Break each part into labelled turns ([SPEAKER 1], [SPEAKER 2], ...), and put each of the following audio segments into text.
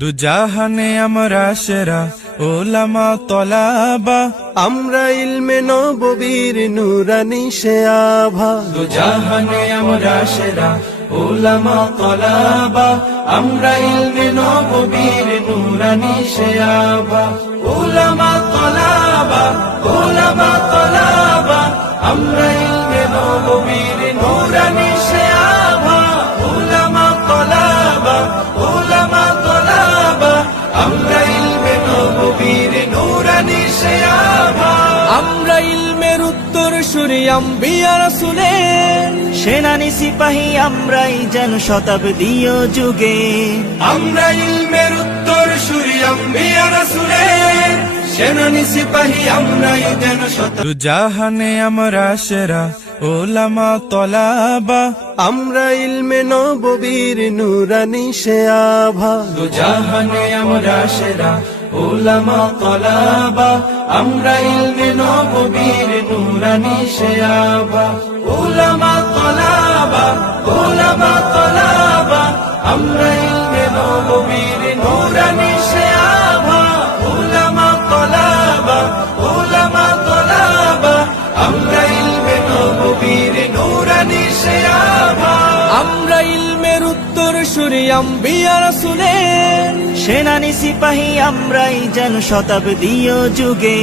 [SPEAKER 1] দুজাহানে আমরা সেরা ওলামা তলাবা।
[SPEAKER 2] আমরা ইলমে নববীর নুরানি সে আভা।
[SPEAKER 1] দুজাহানে আমরা সেরা ওলামা তলাবা। আমরা ইলমে নববীর নুরানি শেয়াবা ওলামা তলাবা ওলামা তলাবা। আমরা ইলমে নববীর নুরানি শেয়াবা আমরা ইলমের উত্তর সুরি আম্বিয়া রাসূলের।
[SPEAKER 3] সেনানি সিপাহী আমরাই যেন শতাব্দীয় যুগে।
[SPEAKER 1] আমরা ইলমের উত্তর সুরি আম্বিয়া রাসূলের। সেনানি সিপাহী আমরাই যেন শত জাহানে আমরা সেরা ওলামা তলাবা।
[SPEAKER 2] আমরা ইলমে নববীর নুরানি সে আভা।
[SPEAKER 1] জাহানে আমরা সেরা ওলামা তলাবা, আমরা ইলমে নববীর নুরানি শেয়াবা। ওলামা তলাবা ওলামা তলাবা, আমরা ইলমে নববীর নুরানি শেয়াবা। ওলামা তলাবা ওলামা তলাবা, আমরা ইলমে নববীর নুরানি শেয়াবা। আমরা ইলমের উত্তর সুরি, আম্বিয়া রাসূলের
[SPEAKER 3] সেনানি সিপাহী আমরাই যেন শতাব্দীয় যুগে।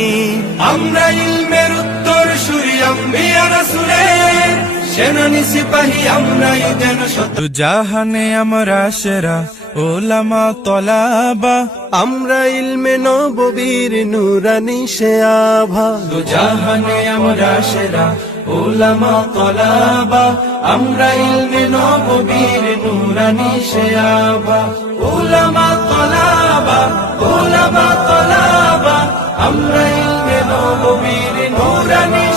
[SPEAKER 1] আমরা ইলমের উত্তর সুরি আম্বিয়া রাসূলের। সেনানি সিপাহী আমরাই যেন শত জাহানে আমরা সেরা ওলামা তলাবা।
[SPEAKER 2] আমরা ইলমে নববীর নুরানি সে আভা।
[SPEAKER 1] জাহানে আমরা সেরা ওলামা তলাবা। আমরা ইলমে নববীর নুরানি শেয়াবা ওলামা তলাবা ওলামা তলাবা। আমরা ইলমে নববীর নুরানি